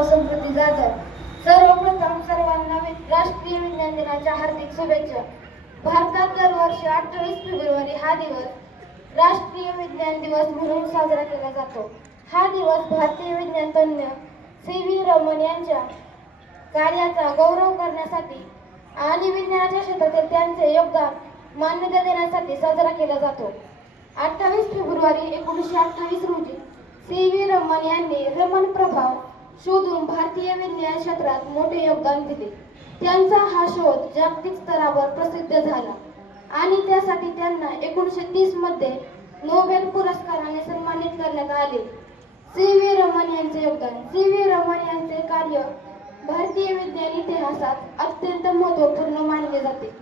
नाव संस्कृती जाधव। सर्वप्रथम सर्वांना राष्ट्रीय विज्ञान दिनाच्या हार्दिक शुभेच्छा। भारतात दरवर्षी 28 फेब्रुवारी हा दिवस राष्ट्रीय विज्ञान दिवस म्हणून साजरा केला जातो। हा दिवस भारतीय विज्ञान तज्ञ सी.व्ही. रमन यांच्या कार्याचा गौरव करण्यासाठी आणि विज्ञानाच्या क्षेत्रातील त्यांचे योगदान मान्यता देण्यासाठी साजरा केला जातो। 28 फेब्रुवारी 1928 रोजी सी.व्ही. रमन यांनी रमन प्रभाव शोधून भारतीय विज्ञान क्षेत्रात मोठे योगदान दिले। त्यांचा हा शोध जागतिक स्तरावर प्रसिद्ध झाला आणि त्यासाठी त्यांना 1930 मध्ये नोबेल पुरस्काराने सन्मानित करण्यात आले। सी.व्ही. रमन यांचे योगदान। सी.व्ही. रमन यांचे कार्य भारतीय विज्ञान इतिहासात अत्यंत महत्त्वपूर्ण मानले जाते।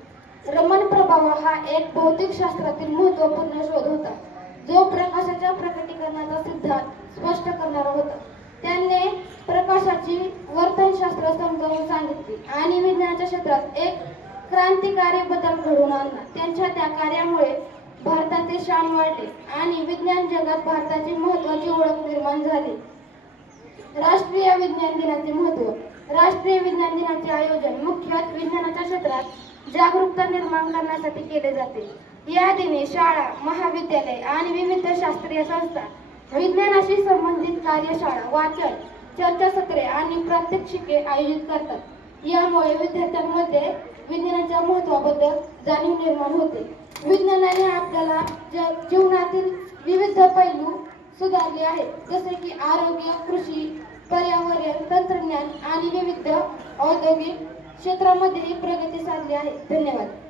रमन प्रभाव हा एक भौतिकशास्त्रातील महत्त्वपूर्ण शोध होता, जो प्रकाशाच्या प्रकटीकरणाचा सिद्धांत स्पष्ट करणारा होता। त्यांनी प्रकाशाची वर्तनशास्त्र समजावून सांगितले आणि विज्ञानाच्या क्षेत्रात एक क्रांतिकारी बदल घडवून आणला। त्यांच्या त्या कार्यामुळे भारताचे शान वाढले आणि विज्ञान जगात भारताची महत्त्वाची ओळख निर्माण झाली। राष्ट्रीय विज्ञान दिनाचे महत्त्व। राष्ट्रीय विज्ञान दिनाचे आयोजन मुख्यतः विज्ञानाच्या क्षेत्रात जागरूकता निर्माण करण्यासाठी केले जाते। या दिनी शाळा, महाविद्यालय आणि विविध शास्त्रीय संस्था विज्ञानाशी संबंधित कार्यशाळा, वाचन, चर्चासत्रे आणि प्रात्यक्षिके आयोजित करतात। यामुळे विद्यार्थ्यांमध्ये विज्ञानाच्या महत्त्वाबद्दल जाणीव निर्माण होते। विज्ञानाने आपल्याला जीवनातील विविध पैलू सुधारले आहेत, जसे की आरोग्य, कृषी, पर्यावरण, तंत्रज्ञान आणि विविध औद्योगिक क्षेत्रांमध्येही प्रगती साधली आहे। धन्यवाद।